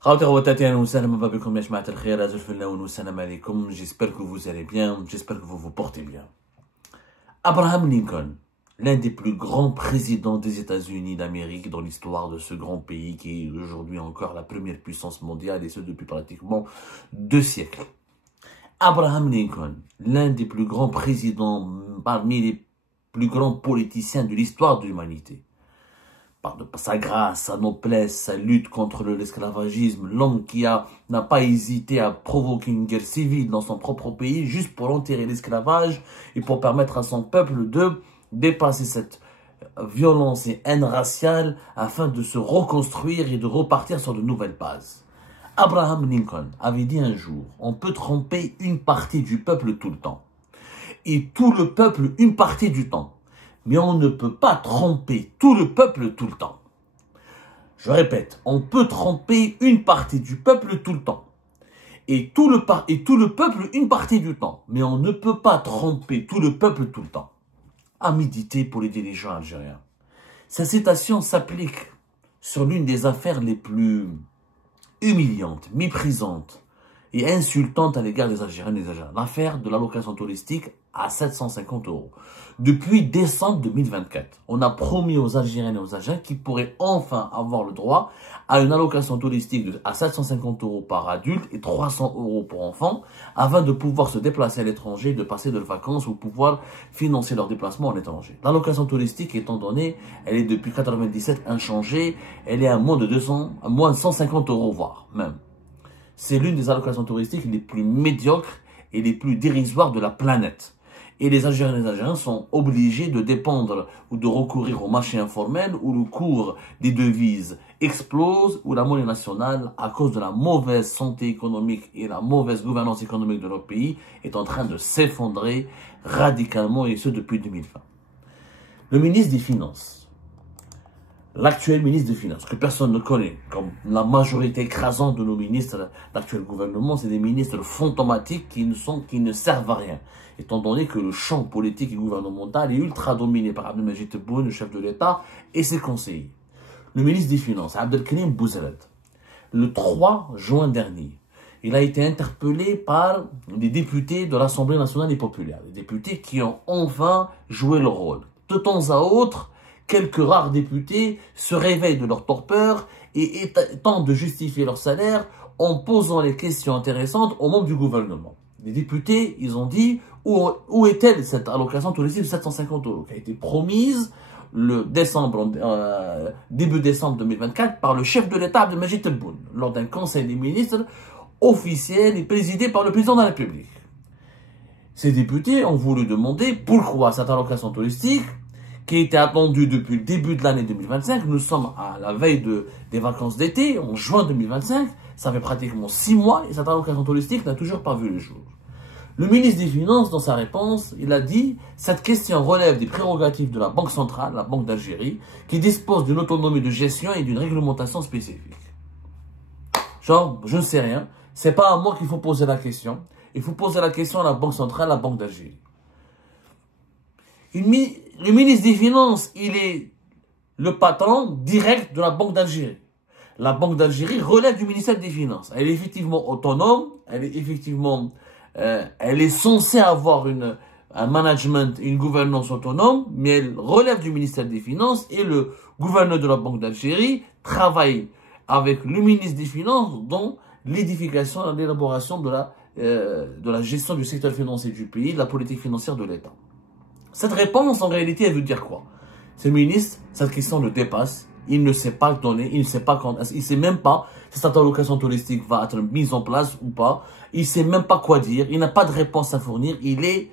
J'espère que vous allez bien, j'espère que vous vous portez bien. Abraham Lincoln, l'un des plus grands présidents des États-Unis d'Amérique dans l'histoire de ce grand pays qui est aujourd'hui encore la première puissance mondiale et ce depuis pratiquement 2 siècles. Abraham Lincoln, l'un des plus grands présidents parmi les plus grands politiciens de l'histoire de l'humanité. Par sa grâce, sa noblesse, sa lutte contre l'esclavagisme, l'homme qui n'a pas hésité à provoquer une guerre civile dans son propre pays juste pour enterrer l'esclavage et pour permettre à son peuple de dépasser cette violence et haine raciale afin de se reconstruire et de repartir sur de nouvelles bases. Abraham Lincoln avait dit un jour, on peut tromper une partie du peuple tout le temps et tout le peuple une partie du temps. Mais on ne peut pas tromper tout le peuple tout le temps. Je répète, on peut tromper une partie du peuple tout le temps. Et tout le peuple une partie du temps. Mais on ne peut pas tromper tout le peuple tout le temps. À méditer pour les dirigeants algériens. Sa citation s'applique sur l'une des affaires les plus humiliantes, méprisantes et insultantes à l'égard des Algériens et des Algériens. L'affaire de l'allocation touristique à 750 €. Depuis décembre 2024, on a promis aux Algériens et aux Algériens qu'ils pourraient enfin avoir le droit à une allocation touristique à 750 € par adulte et 300 € pour enfants, afin de pouvoir se déplacer à l'étranger, de passer de vacances ou pouvoir financer leur déplacement à l'étranger. L'allocation touristique, étant donné, elle est depuis 1997 inchangée, elle est à moins de 150 € voire même. C'est l'une des allocations touristiques les plus médiocres et les plus dérisoires de la planète. Et les Algériens et les Algériens sont obligés de dépendre ou de recourir au marché informel où le cours des devises explose, où la monnaie nationale, à cause de la mauvaise santé économique et la mauvaise gouvernance économique de notre pays, est en train de s'effondrer radicalement et ce depuis 2020. Le ministre des Finances, l'actuel ministre des Finances, que personne ne connaît, comme la majorité écrasante de nos ministres de l'actuel gouvernement, c'est des ministres fantomatiques qui ne servent à rien, étant donné que le champ politique et gouvernemental est ultra dominé par Abdelmajid Tebboune, le chef de l'État, et ses conseillers. Le ministre des Finances, Abdelkarim Bouzrad, le 3 juin dernier, il a été interpellé par des députés de l'Assemblée nationale et populaire, des députés qui ont enfin joué leur rôle. De temps à autre, quelques rares députés se réveillent de leur torpeur et tentent de justifier leur salaire en posant les questions intéressantes aux membres du gouvernement. Les députés, ils ont dit où est-elle cette allocation touristique de 750 € qui a été promise début décembre 2024 par le chef de l'État Abdelmajid Tebboune lors d'un conseil des ministres officiel et présidé par le président de la République. Ces députés ont voulu demander pourquoi cette allocation touristique qui était attendue depuis le début de l'année 2025. Nous sommes à la veille des vacances d'été, en juin 2025. Ça fait pratiquement 6 mois et cette allocation touristique n'a toujours pas vu le jour. Le ministre des Finances, dans sa réponse, il a dit « Cette question relève des prérogatives de la Banque centrale, la Banque d'Algérie, qui dispose d'une autonomie de gestion et d'une réglementation spécifique. » Genre, je ne sais rien. C'est pas à moi qu'il faut poser la question. Il faut poser la question à la Banque centrale, la Banque d'Algérie. Le ministre des Finances, il est le patron direct de la Banque d'Algérie. La Banque d'Algérie relève du ministère des Finances. Elle est effectivement autonome, elle est censée avoir un management, une gouvernance autonome, mais elle relève du ministère des Finances et le gouverneur de la Banque d'Algérie travaille avec le ministre des Finances dans l'édification et l'élaboration de la gestion du secteur financier du pays, de la politique financière de l'État. Cette réponse, en réalité, elle veut dire quoi? Ce ministre, cette question le dépasse. Il ne sait pas donner, il ne sait pas quand, il ne sait même pas si cette allocation touristique va être mise en place ou pas. Il ne sait même pas quoi dire. Il n'a pas de réponse à fournir. Il est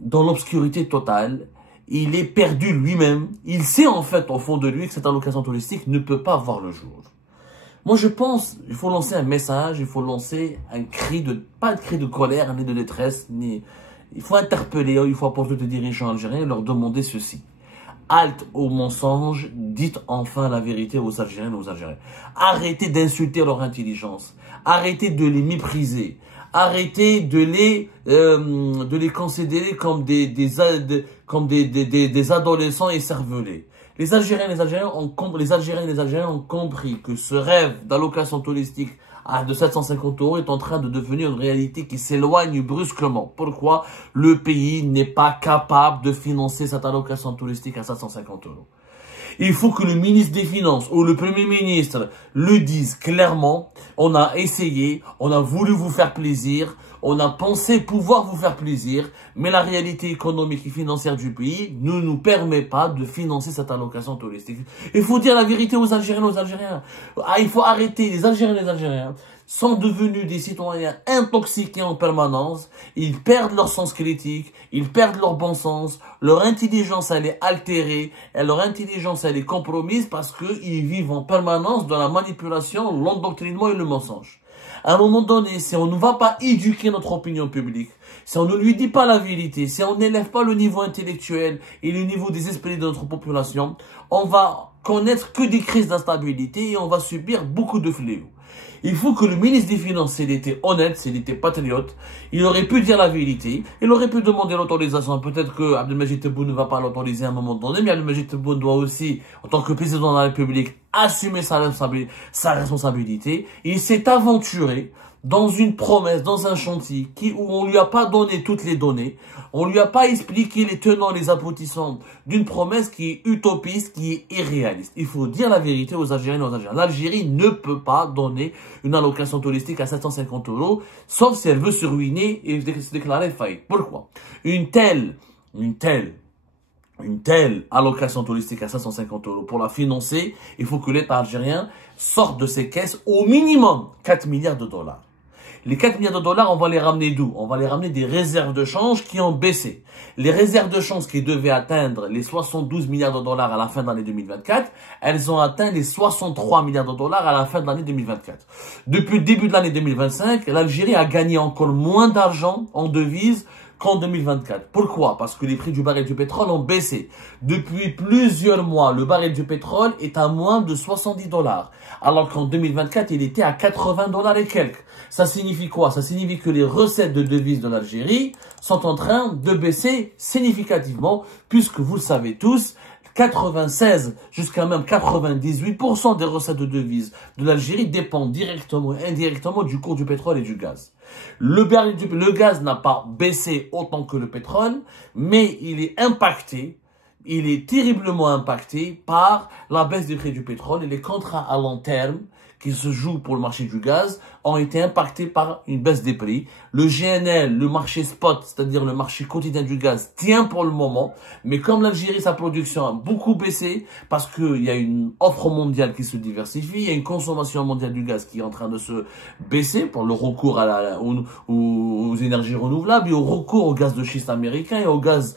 dans l'obscurité totale. Il est perdu lui-même. Il sait en fait au fond de lui que cette allocation touristique ne peut pas voir le jour. Moi, je pense qu'il faut lancer un message, il faut lancer un cri pas un cri de colère, ni de détresse, il faut interpeller, il faut apporter des dirigeants algériens et leur demander ceci. Halte aux mensonges, dites enfin la vérité aux Algériens et aux Algériens. Arrêtez d'insulter leur intelligence. Arrêtez de les mépriser. Arrêtez de les considérer comme des adolescents écervelés. Les Algériens et les Algériens ont compris que ce rêve d'allocation touristique de 750 € est en train de devenir une réalité qui s'éloigne brusquement. Pourquoi? Le pays n'est pas capable de financer cette allocation touristique à 750 €. Il faut que le ministre des Finances ou le Premier ministre le dise clairement. On a essayé, on a voulu vous faire plaisir, on a pensé pouvoir vous faire plaisir, mais la réalité économique et financière du pays ne nous permet pas de financer cette allocation touristique. Il faut dire la vérité aux Algériens et aux Algériens. Il faut arrêter. Les Algériens et les Algériens sont devenus des citoyens intoxiqués en permanence. Ils perdent leur sens critique, ils perdent leur bon sens, leur intelligence elle est altérée, et leur intelligence elle est compromise parce qu'ils vivent en permanence dans la manipulation, l'endoctrinement et le mensonge. À un moment donné, si on ne va pas éduquer notre opinion publique, si on ne lui dit pas la vérité, si on n'élève pas le niveau intellectuel et le niveau des esprits de notre population, on va connaître que des crises d'instabilité et on va subir beaucoup de fléaux. Il faut que le ministre des Finances, s'il était honnête, s'il était patriote, il aurait pu dire la vérité, il aurait pu demander l'autorisation. Peut-être que Abdelmajid Tebboune ne va pas l'autoriser à un moment donné, mais Abdelmajid Tebboune doit aussi, en tant que président de la République, assumer sa responsabilité. Il s'est aventuré dans une promesse, dans un chantier où on lui a pas donné toutes les données, on lui a pas expliqué les tenants, les aboutissants d'une promesse qui est utopiste, qui est irréaliste. Il faut dire la vérité aux Algériens et aux Algériens. L'Algérie ne peut pas donner une allocation touristique à 750 €, sauf si elle veut se ruiner et se déclarer faillite. Pourquoi? Une telle allocation touristique à 550 € pour la financer, il faut que l'État algérien sorte de ses caisses au minimum 4 milliards de dollars. Les 4 milliards de dollars, on va les ramener d'où? On va les ramener des réserves de change qui ont baissé. Les réserves de change qui devaient atteindre les 72 milliards de dollars à la fin de l'année 2024, elles ont atteint les 63 milliards de dollars à la fin de l'année 2024. Depuis le début de l'année 2025, l'Algérie a gagné encore moins d'argent en devises qu'en 2024. Pourquoi? Parce que les prix du baril du pétrole ont baissé. Depuis plusieurs mois, le baril du pétrole est à moins de 70 $, alors qu'en 2024, il était à 80 $ et quelques. Ça signifie quoi? Ça signifie que les recettes de devises de l'Algérie sont en train de baisser significativement, puisque vous le savez tous, 96 jusqu'à même 98% des recettes de devises de l'Algérie dépendent directement et indirectement du cours du pétrole et du gaz. Le gaz n'a pas baissé autant que le pétrole, mais il est impacté. Il est terriblement impacté par la baisse des prix du pétrole et les contrats à long terme qui se jouent pour le marché du gaz ont été impactés par une baisse des prix. Le GNL, le marché spot, c'est-à-dire le marché quotidien du gaz, tient pour le moment. Mais comme l'Algérie, sa production a beaucoup baissé, parce qu'il y a une offre mondiale qui se diversifie, il y a une consommation mondiale du gaz qui est en train de se baisser pour le recours aux énergies renouvelables et au recours au gaz de schiste américain et au gaz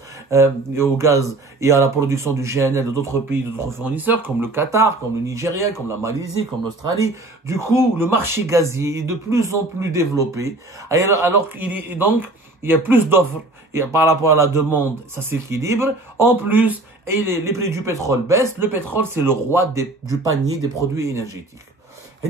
et à la production du GNL de d'autres pays, d'autres fournisseurs, comme le Qatar, comme le Nigeria, comme la Malaisie, comme l'Australie. Du coup, le marché gazier est de plus en plus développé. Alors il y a plus d'offres et par rapport à la demande, ça s'équilibre. En plus, les prix du pétrole baissent. Le pétrole, c'est le roi du panier des produits énergétiques. Mais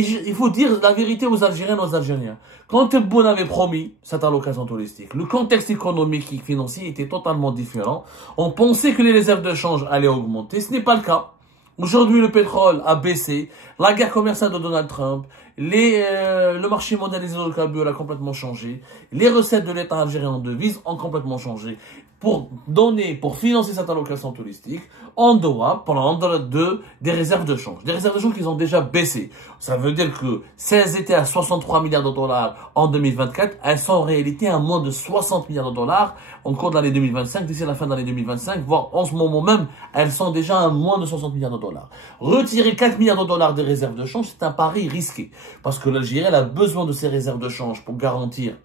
il faut dire la vérité aux Algériens et aux Algériens. Quand Tebboune avait promis cette allocation touristique, le contexte économique et financier était totalement différent. On pensait que les réserves de change allaient augmenter. Ce n'est pas le cas. Aujourd'hui, le pétrole a baissé. La guerre commerciale de Donald Trump, le marché mondial des hydrocarbures a complètement changé. Les recettes de l'État algérien en devises ont complètement changé. Pour financer cette allocation touristique, on doit prendre des réserves de change. Des réserves de change qui ont déjà baissé. Ça veut dire que si elles étaient à 63 milliards de dollars en 2024, elles sont en réalité à moins de 60 milliards de dollars en cours de l'année 2025, d'ici la fin de l'année 2025, voire en ce moment même, elles sont déjà à moins de 60 milliards de dollars. Retirer 4 milliards de dollars des réserves de change, c'est un pari risqué. Parce que l'Algérie, elle a besoin de ces réserves de change pour garantir,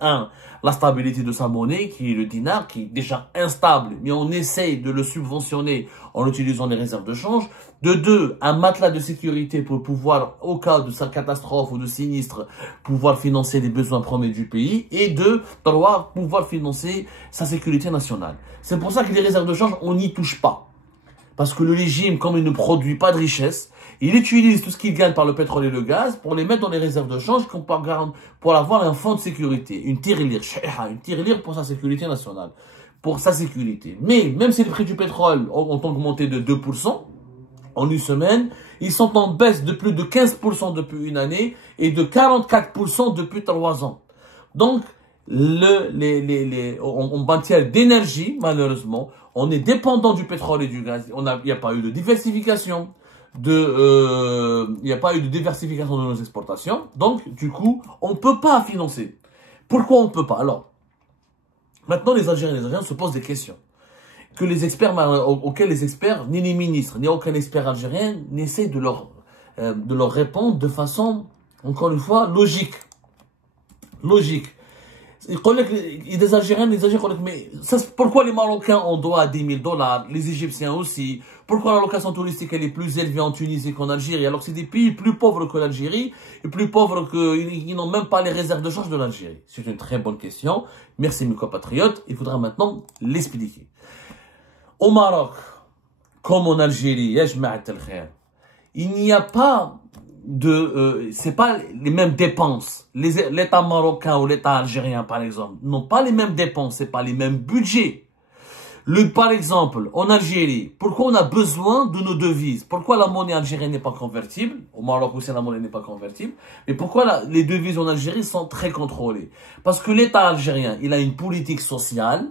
la stabilité de sa monnaie, qui est le dinar, qui est déjà instable, mais on essaye de le subventionner en utilisant les réserves de change. De deux, un matelas de sécurité pour pouvoir, au cas de sa catastrophe ou de sinistre, pouvoir financer les besoins premiers du pays. Et deux, trois, pouvoir financer sa sécurité nationale. C'est pour ça que les réserves de change, on n'y touche pas. Parce que le régime, comme il ne produit pas de richesse, il utilise tout ce qu'il gagne par le pétrole et le gaz pour les mettre dans les réserves de change pour avoir un fonds de sécurité, une tirelire pour sa sécurité nationale. pour sa sécurité. Mais même si les prix du pétrole ont augmenté de 2%, en une semaine, ils sont en baisse de plus de 15% depuis une année et de 44% depuis 3 ans. Donc, en matière d'énergie, malheureusement, on est dépendant du pétrole et du gaz. Il n'y a pas eu de diversification il n'y a pas eu de diversification de nos exportations. Donc, du coup, on ne peut pas financer. Pourquoi on ne peut pas? Alors, maintenant, les Algériens se posent des questions que les experts, auxquels les experts, ni les ministres, ni aucun expert algérien n'essaie de leur répondre de façon, encore une fois, logique. Logique. Il y a des Algériens, mais pourquoi les Marocains ont droit à 10 000 $, les Égyptiens aussi? Pourquoi la location touristique elle est plus élevée en Tunisie qu'en Algérie, alors que c'est des pays plus pauvres que l'Algérie, et plus pauvres qu'ils n'ont même pas les réserves de change de l'Algérie? C'est une très bonne question. Merci mes compatriotes. Il faudra maintenant l'expliquer. Au Maroc, comme en Algérie, il n'y a pas c'est pas les mêmes dépenses. L'État marocain ou l'État algérien, par exemple, n'ont pas les mêmes dépenses, c'est pas les mêmes budgets. Par exemple, en Algérie, pourquoi on a besoin de nos devises? Pourquoi la monnaie algérienne n'est pas convertible? Au Maroc aussi, la monnaie n'est pas convertible. Mais pourquoi les devises en Algérie sont très contrôlées? Parce que l'État algérien, il a une politique sociale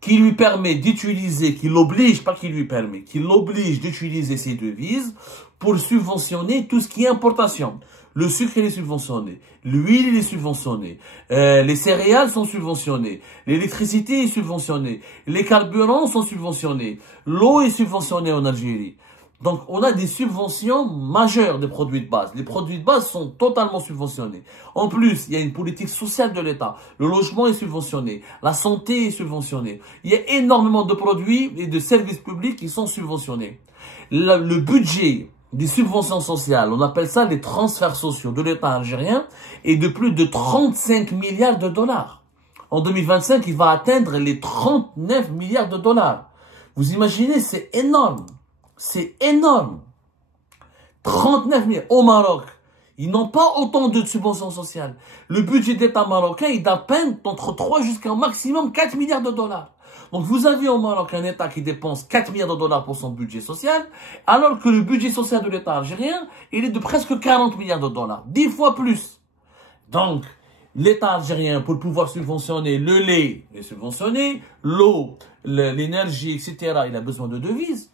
qui lui permet d'utiliser, qui l'oblige, pas qui lui permet, qui l'oblige d'utiliser ces devises pour subventionner tout ce qui est importation. Le sucre, il est subventionné. L'huile, il est subventionné. Les céréales sont subventionnées. L'électricité est subventionnée. Les carburants sont subventionnés. L'eau est subventionnée en Algérie. Donc, on a des subventions majeures des produits de base. Les produits de base sont totalement subventionnés. En plus, il y a une politique sociale de l'État. Le logement est subventionné. La santé est subventionnée. Il y a énormément de produits et de services publics qui sont subventionnés. Le budget des subventions sociales, on appelle ça les transferts sociaux de l'État algérien, est de plus de 35 milliards de dollars. En 2025, il va atteindre les 39 milliards de dollars. Vous imaginez, c'est énorme. C'est énorme. 39 milliards. Au Maroc, ils n'ont pas autant de subventions sociales. Le budget d'État marocain est d'à peine entre 3 jusqu'à un maximum 4 milliards de dollars. Donc vous avez au Maroc un État qui dépense 4 milliards de dollars pour son budget social, alors que le budget social de l'État algérien, il est de presque 40 milliards de dollars. 10 fois plus. Donc, l'État algérien, pour pouvoir subventionner le lait, est subventionné, l'eau, l'énergie, etc., il a besoin de devises.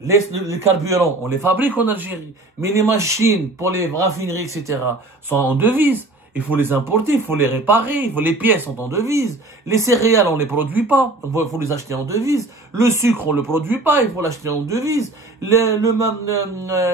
Les carburants, on les fabrique en Algérie. Mais les machines pour les raffineries, etc., sont en devises. Il faut les importer, il faut les réparer, les pièces sont en devises. Les céréales, on ne les produit pas, donc il faut les acheter en devises. Le sucre, on ne le produit pas, il faut l'acheter en devises.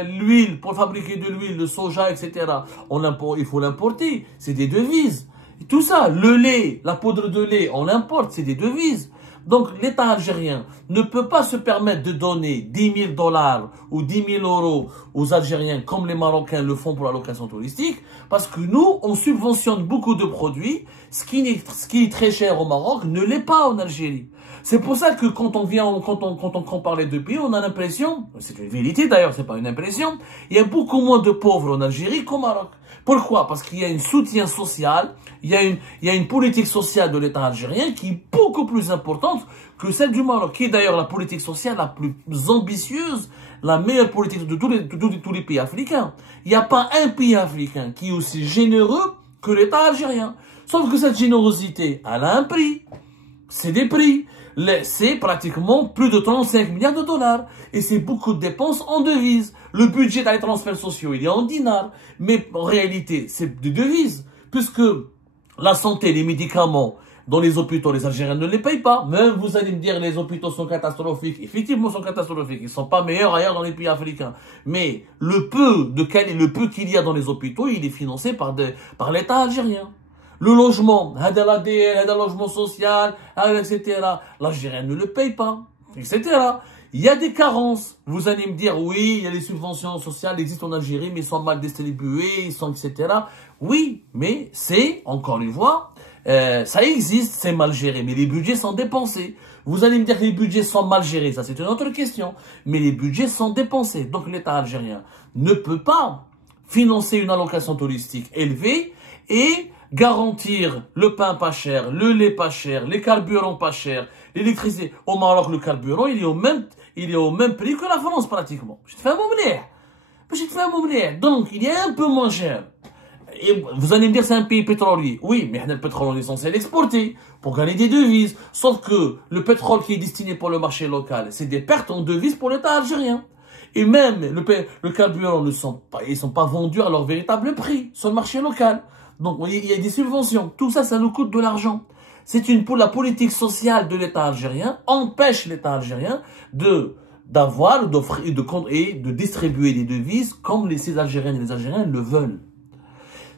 L'huile, pour fabriquer de l'huile, le soja, etc., il faut l'importer, c'est des devises. Et tout ça, le lait, la poudre de lait, on l'importe, c'est des devises. Donc, l'État algérien ne peut pas se permettre de donner 10 000 $ ou 10 000 € aux Algériens comme les Marocains le font pour la location touristique, parce que nous, on subventionne beaucoup de produits, ce qui est très cher au Maroc ne l'est pas en Algérie. C'est pour ça que quand on compare les deux pays, on a l'impression, c'est une vérité d'ailleurs, c'est pas une impression, il y a beaucoup moins de pauvres en Algérie qu'au Maroc. Pourquoi? Parce qu'il y a un soutien social, il y a une politique sociale de l'État algérien qui est beaucoup plus importante que celle du Maroc, qui est d'ailleurs la politique sociale la plus ambitieuse, la meilleure politique de tous les pays africains. Il n'y a pas un pays africain qui est aussi généreux que l'État algérien. Sauf que cette générosité, elle a un prix. C'est des prix. C'est pratiquement plus de 35 milliards de dollars. Et c'est beaucoup de dépenses en devises. Le budget dans les transferts sociaux, il est en dinars. Mais en réalité, c'est des devises. Puisque la santé, les médicaments dans les hôpitaux, les Algériens ne les payent pas. Même vous allez me dire, les hôpitaux sont catastrophiques. Effectivement, ils sont catastrophiques. Ils ne sont pas meilleurs ailleurs dans les pays africains. Mais le peu qu'il y a dans les hôpitaux, il est financé par l'État algérien. Le logement, le logement social, etc. L'Algérien ne le paye pas, etc. Il y a des carences. Vous allez me dire, oui, il y a les subventions sociales qui existent en Algérie, mais ils sont mal distribuées, etc. Oui, mais c'est, encore une fois, ça existe, c'est mal géré, mais les budgets sont dépensés. Vous allez me dire que les budgets sont mal gérés, ça c'est une autre question. Mais les budgets sont dépensés. Donc l'État algérien ne peut pas financer une allocation touristique élevée et garantir le pain pas cher, le lait pas cher, les carburants pas chers, l'électricité. Au Maroc, le carburant, il est au même prix que la France, pratiquement. Je te fais un Donc, il est un peu moins cher. Et vous allez me dire, c'est un pays pétrolier. Oui, mais le pétrole, on est censé l'exporter pour gagner des devises. Sauf que le pétrole qui est destiné pour le marché local, c'est des pertes en devises pour l'État algérien. Et même le carburant, ils sont pas vendus à leur véritable prix sur le marché local. Donc, il y a des subventions. Tout ça, ça nous coûte de l'argent. Pour la politique sociale de l'État algérien empêche l'État algérien d'avoir, d'offrir et de distribuer des devises comme ces Algériennes et les Algériens le veulent.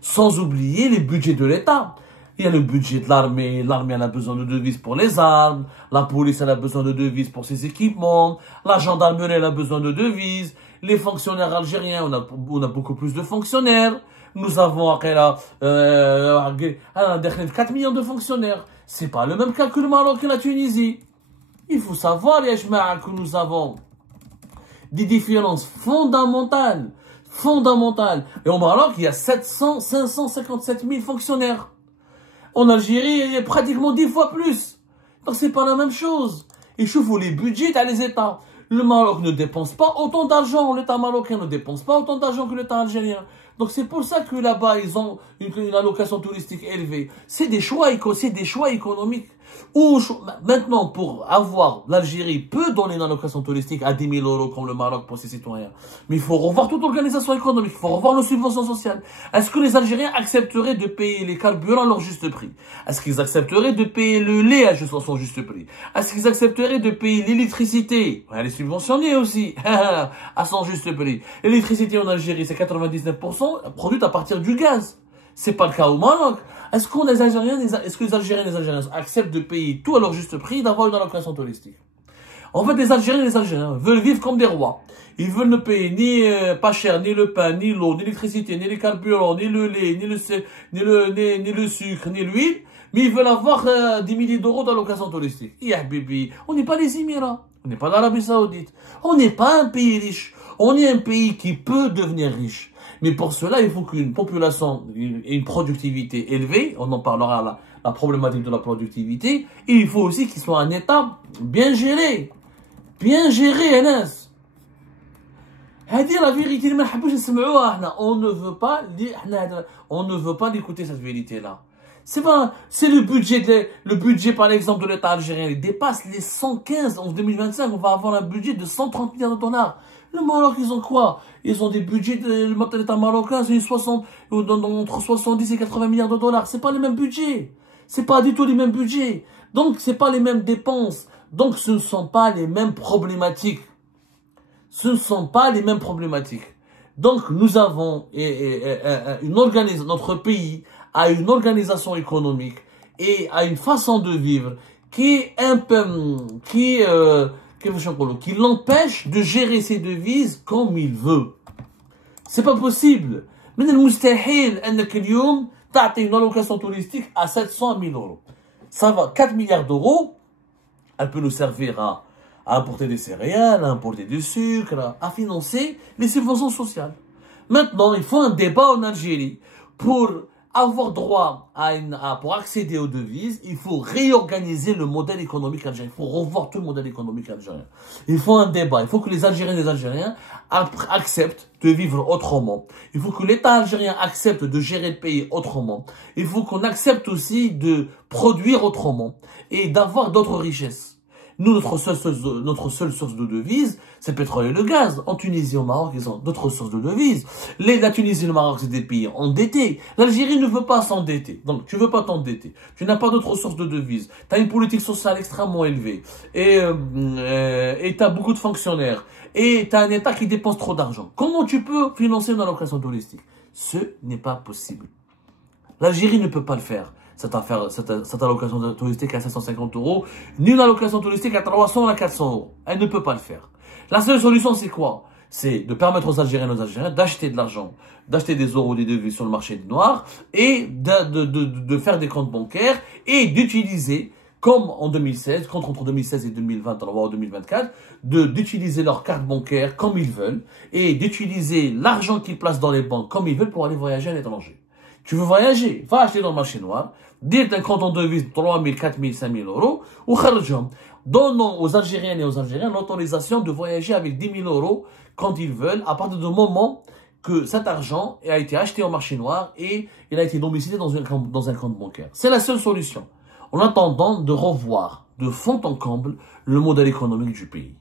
Sans oublier les budgets de l'État. Il y a le budget de l'armée. L'armée, elle a besoin de devises pour les armes. La police, elle a besoin de devises pour ses équipements. La gendarmerie, elle a besoin de devises. Les fonctionnaires algériens, on a beaucoup plus de fonctionnaires. Nous avons 4 millions de fonctionnaires. C'est pas le même cas que le Maroc et la Tunisie. Il faut savoir, les Jma'a, que nous avons des différences fondamentales. Et au Maroc, il y a 557 000 fonctionnaires. En Algérie, il y a pratiquement 10 fois plus. Donc, c'est pas la même chose. Et je vous les budgets dans les États. Le Maroc ne dépense pas autant d'argent. L'État marocain ne dépense pas autant d'argent que l'État algérien. Donc, c'est pour ça que là-bas, ils ont une allocation touristique élevée. C'est des choix économiques. Maintenant, pour avoir, l'Algérie peut donner une allocation touristique à 10 000 € comme le Maroc pour ses citoyens. Mais il faut revoir toute l'organisation économique, il faut revoir nos subventions sociales. Est-ce que les Algériens accepteraient de payer les carburants à leur juste prix? Est-ce qu'ils accepteraient de payer le lait à son juste prix? Est-ce qu'ils accepteraient de payer l'électricité? Elle est subventionnée aussi, à son juste prix. L'électricité en Algérie, c'est 99% produite à partir du gaz. C'est pas le cas au Maroc. Est-ce que les Algériens et les Algériens acceptent de payer tout à leur juste prix, d'avoir une allocation touristique? En fait, les Algériens et les Algériens veulent vivre comme des rois. Ils veulent ne payer ni pas cher, ni le pain, ni l'eau, ni l'électricité, ni les carburants, ni le lait, ni le sucre, ni l'huile. Mais ils veulent avoir des milliers d'euros d'allocation touristique. Ya bibi, on n'est pas les Émirats. On n'est pas l'Arabie Saoudite. On n'est pas un pays riche. On est un pays qui peut devenir riche. Mais pour cela, il faut qu'une population ait une productivité élevée. On en parlera, la problématique de la productivité. Et il faut aussi qu'il soit un État bien géré. Bien géré, Anas. C'est la vérité. On ne veut pas l'écouter, cette vérité-là. C'est le budget, par exemple, de l'État algérien. Il dépasse les 115. En 2025, on va avoir un budget de 130 milliards de dollars. Le Maroc, ils ont quoi? Ils ont des budgets de l'État marocain, c'est entre 70 et 80 milliards de dollars. C'est pas les mêmes budgets. C'est pas du tout les mêmes budgets. Donc, c'est pas les mêmes dépenses. Donc, ce ne sont pas les mêmes problématiques. Donc, nous avons notre pays a une organisation économique et a une façon de vivre qui est un peu, qui l'empêche de gérer ses devises comme il veut. C'est pas possible. من المستحيل انك اليوم تعطي une allocation touristique à 700 000 €. Ça va, 4 milliards d'euros, elle peut nous servir à importer des céréales, à importer du sucre, à financer les subventions sociales. Maintenant, il faut un débat en Algérie pour avoir droit pour accéder aux devises. Il faut réorganiser le modèle économique algérien. Il faut revoir tout le modèle économique algérien. Il faut un débat. Il faut que les Algériens et les Algériens acceptent de vivre autrement. Il faut que l'État algérien accepte de gérer le pays autrement. Il faut qu'on accepte aussi de produire autrement et d'avoir d'autres richesses. Nous, notre seule source de devises, c'est le pétrole et le gaz. En Tunisie, au Maroc, ils ont d'autres sources de devises. La Tunisie et le Maroc, c'est des pays endettés. L'Algérie ne veut pas s'endetter. Donc, tu veux pas t'endetter. Tu n'as pas d'autres sources de devises. Tu as une politique sociale extrêmement élevée. Et tu as beaucoup de fonctionnaires. Et tu as un État qui dépense trop d'argent. Comment tu peux financer une allocation touristique? Ce n'est pas possible. L'Algérie ne peut pas le faire. Cette allocation touristique à 550 €, ni une allocation touristique à 300 ou à 400 €. Elle ne peut pas le faire. La seule solution, c'est quoi? C'est de permettre aux Algériens et aux Algériens d'acheter de l'argent, d'acheter des euros, des devises sur le marché noir et de faire des comptes bancaires et d'utiliser, comme en 2016, entre 2016 et 2023 ou 2024, d'utiliser leurs cartes bancaires comme ils veulent et d'utiliser l'argent qu'ils placent dans les banques comme ils veulent pour aller voyager à l'étranger. Tu veux voyager, va acheter dans le marché noir, dire un compte en devise 3 000, 4 000, 5 000 euros, ou kharjhom. Donnons aux Algériennes et aux Algériens l'autorisation de voyager avec 10 000 euros quand ils veulent, à partir du moment que cet argent a été acheté au marché noir et il a été domicilié dans un compte bancaire. C'est la seule solution. En attendant de revoir de fond en comble le modèle économique du pays.